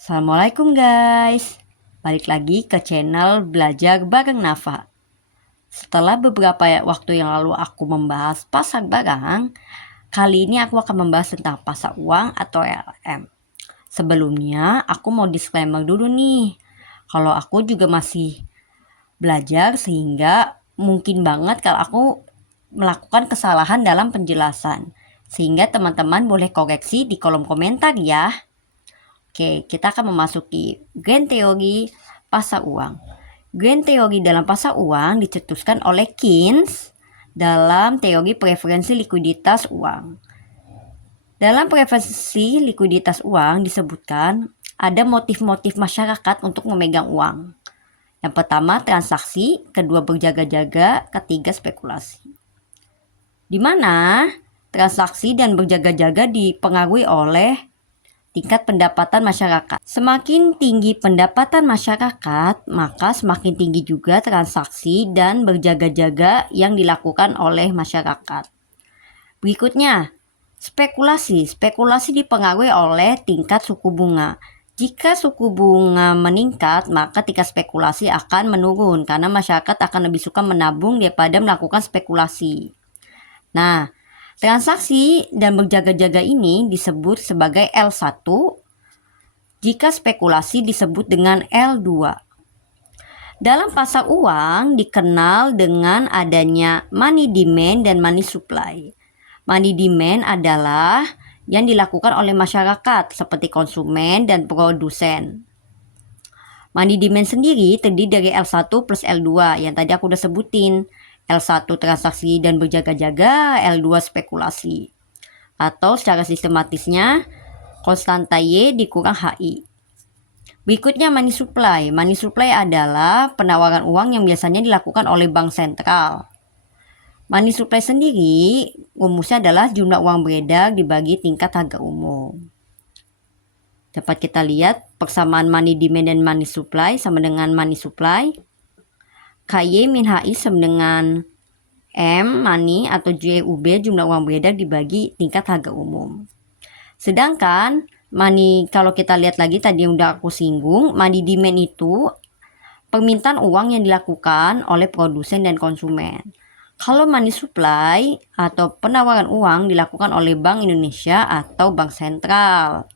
Assalamualaikum guys, balik lagi ke channel Belajar Bareng Nafa. Setelah beberapa waktu yang lalu aku membahas pasar barang, kali ini aku akan membahas tentang pasar uang atau LM. Sebelumnya aku mau disclaimer dulu nih, kalau aku juga masih belajar sehingga mungkin banget kalau aku melakukan kesalahan dalam penjelasan. Sehingga teman-teman boleh koreksi di kolom komentar ya. Oke, kita akan memasuki grand teori pasar uang. Grand teori dalam pasar uang dicetuskan oleh Keynes dalam teori preferensi likuiditas uang. Dalam preferensi likuiditas uang disebutkan ada motif-motif masyarakat untuk memegang uang. Yang pertama transaksi, kedua berjaga-jaga, ketiga spekulasi. Di mana transaksi dan berjaga-jaga dipengaruhi oleh tingkat pendapatan masyarakat. Semakin tinggi pendapatan masyarakat, maka semakin tinggi juga transaksi dan berjaga-jaga yang dilakukan oleh masyarakat. Berikutnya, spekulasi. Spekulasi dipengaruhi oleh tingkat suku bunga. Jika suku bunga meningkat, maka tingkat spekulasi akan menurun karena masyarakat akan lebih suka menabung daripada melakukan spekulasi. Nah, transaksi dan berjaga-jaga ini disebut sebagai L1, jika spekulasi disebut dengan L2. Dalam pasar uang dikenal dengan adanya money demand dan money supply. Money demand adalah yang dilakukan oleh masyarakat seperti konsumen dan produsen. Money demand sendiri terdiri dari L1 plus L2 yang tadi aku udah sebutin. L1 transaksi dan berjaga-jaga, L2 spekulasi. Atau secara sistematisnya, konstanta Y dikurang HI. Berikutnya money supply. Money supply adalah penawaran uang yang biasanya dilakukan oleh bank sentral. Money supply sendiri rumusnya adalah jumlah uang beredar dibagi tingkat harga umum. Dapat kita lihat persamaan money demand dan money supply sama dengan money supply. KY min HI sama dengan M money atau JUB jumlah uang beredar dibagi tingkat harga umum. Sedangkan money, kalau kita lihat lagi tadi yang udah aku singgung, money demand itu permintaan uang yang dilakukan oleh produsen dan konsumen. Kalau money supply atau penawaran uang dilakukan oleh Bank Indonesia atau bank sentral.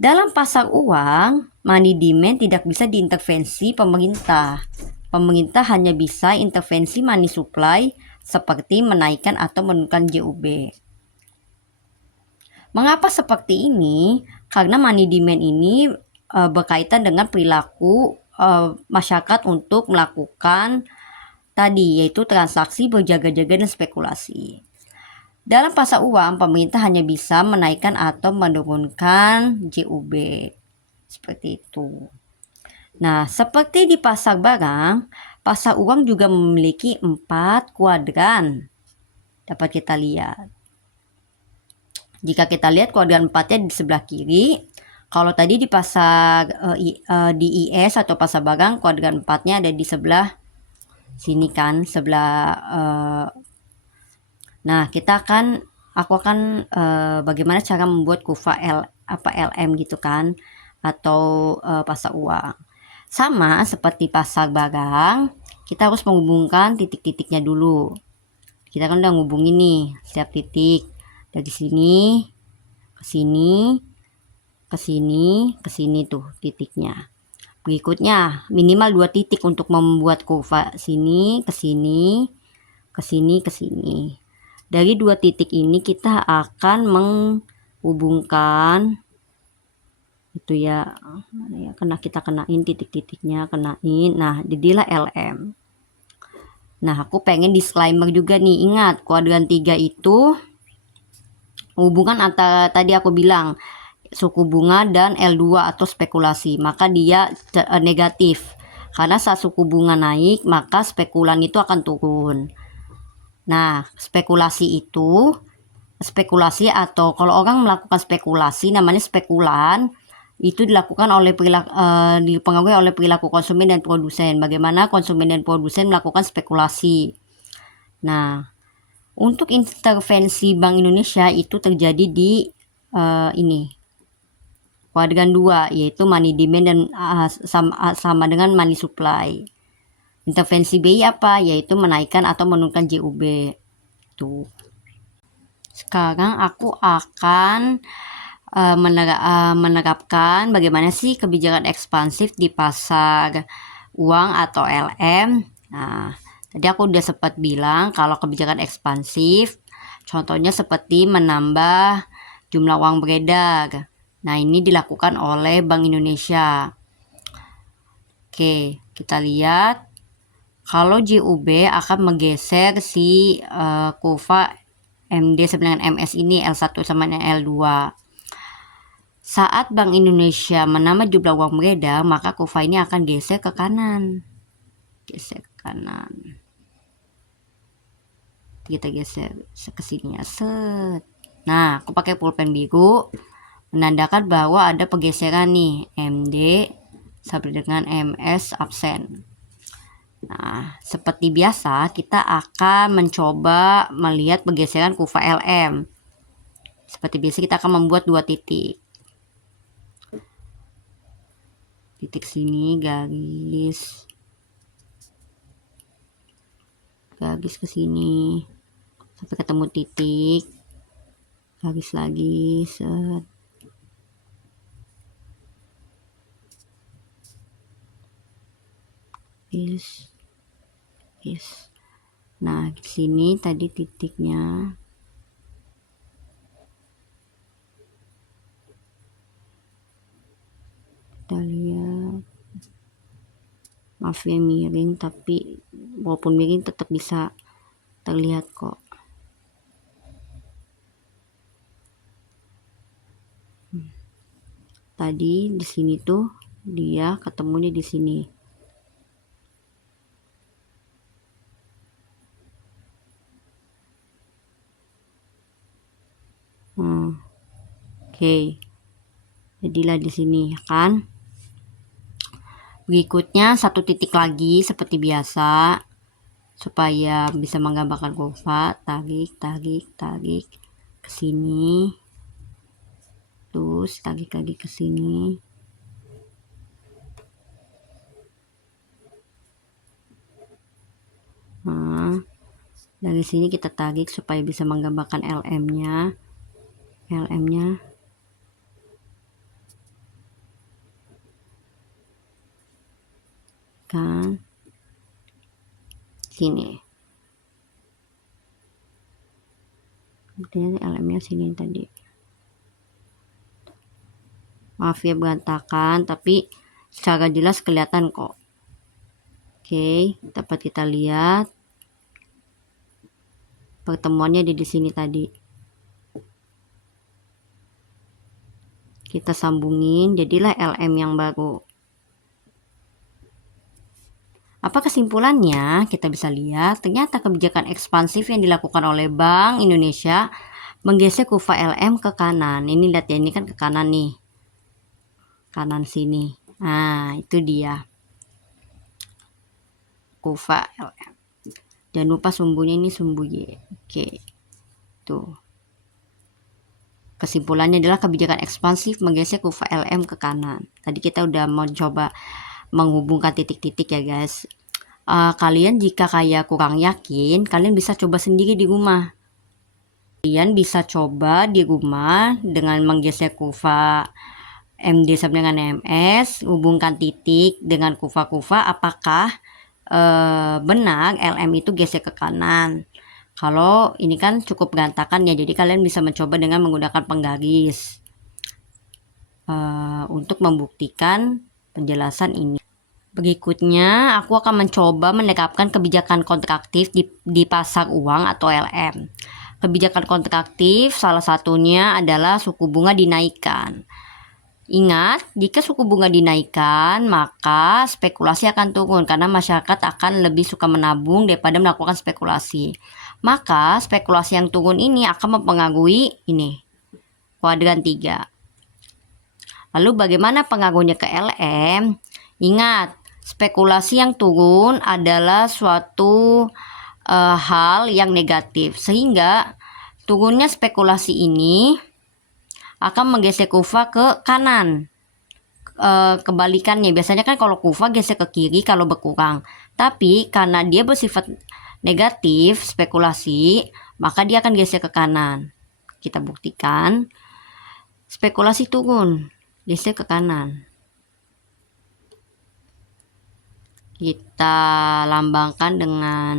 Dalam pasar uang, money demand tidak bisa diintervensi pemerintah. Pemerintah hanya bisa intervensi money supply seperti menaikkan atau menurunkan JUB. Mengapa seperti ini? Karena money demand ini berkaitan dengan perilaku masyarakat untuk melakukan tadi, yaitu transaksi, berjaga-jaga, dan spekulasi. Dalam pasar uang, pemerintah hanya bisa menaikkan atau menurunkan JUB. Seperti itu. Nah, seperti di pasar barang, pasar uang juga memiliki 4 kuadran. Dapat kita lihat. Jika kita lihat kuadran 4-nya di sebelah kiri, kalau tadi di pasar di IS atau pasar barang, kuadran 4-nya ada di sebelah sini kan, sebelah nah, aku akan bagaimana cara membuat kurva LM gitu kan, atau pasar uang. Sama seperti pasar barang, kita harus menghubungkan titik-titiknya dulu. Kita kan udah ngubungin nih setiap titik dari sini ke sini, ke sini, ke sini tuh titiknya. Berikutnya minimal 2 titik untuk membuat kurva sini ke sini, ke sini, ke sini. Dari 2 titik ini kita akan menghubungkan itu ya, kena kita kenain titik-titiknya, kenain. Nah, jadilah LM. Nah, aku pengen disclaimer juga nih, ingat kuadran 3 itu hubungan antara tadi aku bilang suku bunga dan L2 atau spekulasi, maka dia negatif. Karena saat suku bunga naik, maka spekulan itu akan turun. Nah, spekulasi atau kalau orang melakukan spekulasi namanya spekulan, itu dilakukan oleh dipengaruhi oleh perilaku konsumen dan produsen. Bagaimana konsumen dan produsen melakukan spekulasi. Nah, untuk intervensi Bank Indonesia itu terjadi di ini. kuadran 2, yaitu money demand dan sama dengan money supply. Intervensi BI apa? Yaitu menaikkan atau menurunkan JUB. Tuh. Sekarang aku akan menerapkan bagaimana sih kebijakan ekspansif di pasar uang atau LM. Nah, tadi aku udah sempat bilang kalau kebijakan ekspansif contohnya seperti menambah jumlah uang beredar. Nah, ini dilakukan oleh Bank Indonesia. Oke, kita lihat kalau JUB akan menggeser si kurva MD sama dengan MS ini, L1 sama dengan L2. Saat Bank Indonesia menambah jumlah uang beredar, maka kurva ini akan geser ke kanan. Geser ke kanan. Kita geser ke sini ya. Set. Nah, aku pakai pulpen biru menandakan bahwa ada pergeseran nih, MD sama dengan MS absen. Nah, seperti biasa kita akan mencoba melihat pergeseran kurva LM. Seperti biasa kita akan membuat 2 titik. Titik sini garis ke sini sampai ketemu titik, garis lagi, set. Yes. Nah, di sini tadi titiknya. Kita lihat. Maaf ya miring, tapi walaupun miring tetap bisa terlihat kok. Tadi di sini tuh dia ketemunya di sini. Oke. Jadilah di sini kan. Berikutnya 1 titik lagi seperti biasa supaya bisa menggambarkan kurva, tarik ke sini. Terus tarik lagi ke sini. Nah, dari sini kita tarik supaya bisa menggambarkan LM-nya. Kan sini. Kemudian LM-nya sini tadi. Maaf ya berantakan, tapi secara jelas kelihatan kok. Oke, dapat kita lihat pertemuannya di sini tadi. Kita sambungin, jadilah LM yang baru. Apa kesimpulannya? Kita bisa lihat ternyata kebijakan ekspansif yang dilakukan oleh Bank Indonesia menggeser kurva LM ke kanan. Ini lihat ya, ini kan ke kanan nih. Kanan sini. Nah, itu dia. Kurva LM. Jangan lupa sumbunya ini sumbu Y. Oke. Tuh. Kesimpulannya adalah kebijakan ekspansif menggeser kurva LM ke kanan. Tadi kita udah mau coba menghubungkan titik-titik ya guys. Kalian jika kayak kurang yakin, kalian bisa coba sendiri di rumah. Kalian bisa coba di rumah dengan menggeser kurva MD sama dengan MS, hubungkan titik dengan kurva-kurva, apakah benar LM itu geser ke kanan. Kalau ini kan cukup berantakan ya, jadi kalian bisa mencoba dengan menggunakan penggaris untuk membuktikan penjelasan ini. Berikutnya, aku akan mencoba menerapkan kebijakan kontraktif di pasar uang atau LM. Kebijakan kontraktif salah satunya adalah suku bunga dinaikkan. Ingat, jika suku bunga dinaikkan, maka spekulasi akan turun karena masyarakat akan lebih suka menabung daripada melakukan spekulasi. Maka spekulasi yang turun ini akan mempengaruhi ini, kuadran 3. Lalu bagaimana pengaruhnya ke LM? Ingat, spekulasi yang turun adalah suatu hal yang negatif, sehingga turunnya spekulasi ini akan menggeser kurva ke kanan. kebalikannya. Biasanya kan kalau kufa geser ke kiri kalau berkurang. Tapi karena dia bersifat negatif, spekulasi, maka dia akan geser ke kanan. Kita buktikan. Spekulasi turun, geser ke kanan. Kita lambangkan dengan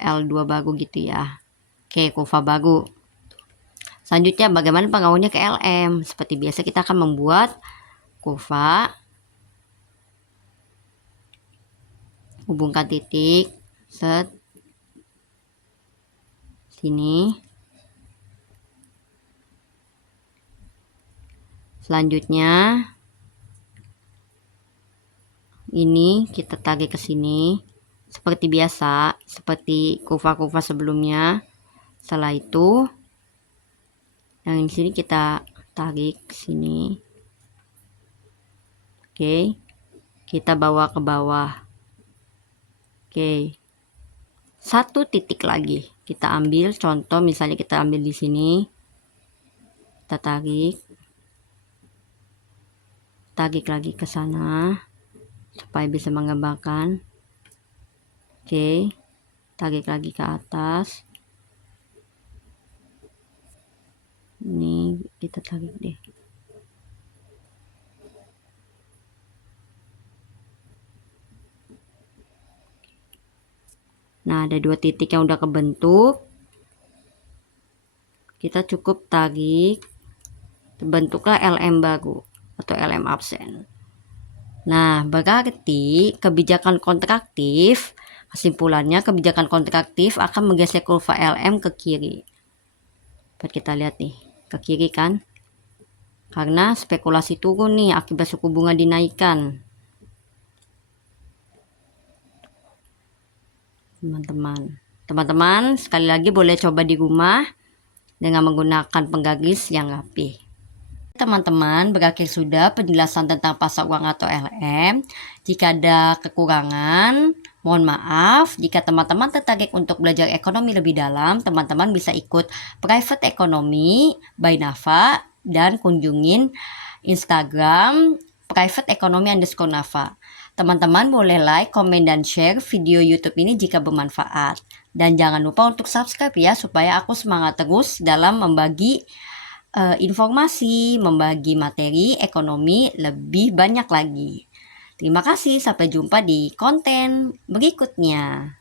L2 bagu gitu ya. Oke, kufa bagu. Selanjutnya bagaimana pengaruhnya ke LM? Seperti biasa kita akan membuat kufa, hubungkan titik, set, sini. Selanjutnya ini kita tarik ke sini seperti biasa, seperti kufa-kufa sebelumnya. Setelah itu yang di sini kita tarik ke sini. Oke, kita bawa ke bawah. Oke, satu titik lagi kita ambil, contoh misalnya kita ambil di sini, kita tarik lagi ke sana supaya bisa mengembangkan. Oke, tarik lagi ke atas. Ini kita tarik deh. Nah, ada 2 titik yang udah kebentuk. Kita cukup tarik, terbentuklah LM baru atau LM absen. Nah, berarti kebijakan kontraktif, kesimpulannya kebijakan kontraktif akan menggeser kurva LM ke kiri. Dapat kita lihat nih, ke kiri kan? Karena spekulasi turun nih akibat suku bunga dinaikkan. Teman-teman sekali lagi boleh coba di rumah dengan menggunakan penggaris yang rapi. Teman-teman, berakhir sudah penjelasan tentang pasar uang atau LM. Jika ada kekurangan, mohon maaf. Jika teman-teman tertarik untuk belajar ekonomi lebih dalam, teman-teman bisa ikut Private Economy by Nafa dan kunjungin Instagram @private_economy_nafa. Teman-teman boleh like, komen, dan share video YouTube ini jika bermanfaat. Dan jangan lupa untuk subscribe ya, supaya aku semangat terus dalam membagi informasi, membagi materi ekonomi lebih banyak lagi. Terima kasih, sampai jumpa di konten berikutnya.